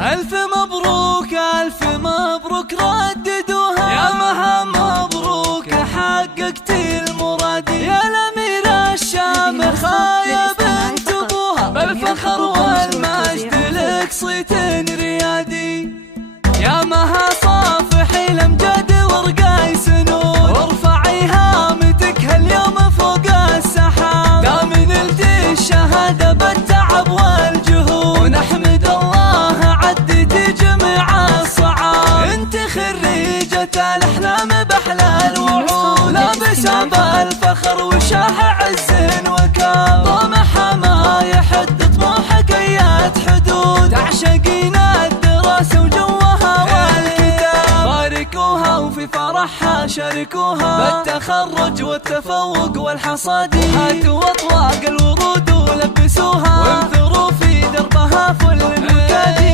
ألف مبروك ألف مبروك رددوها، يا مها مبروك حققت المراد، يا الأميرة الشامخة يا بنت أبوها، بالفخر والمجد لك صيت ريادي، يا مها صافحي الأمجاد ورقاي سنود، وارفعي هامتك هاليوم فوق السحاب، دام نلتي الشهادة بالتعب والجهود، ونحمد الله عديتي جميع الصعاب، انت خريجة الأحلام بأحلى الوعود، لابسة بالفخر وشاح عز وكاب، طموحها ما يحد طموحك أيات حدود، تعشقين الدراسة وجوها والكتاب، باركوها وفي فرحها شاركوها، بالتخرج والتفوق والحصاد، هاتوا أطواق الورود ولبسوها، وانثروا في دربها فل النكاد.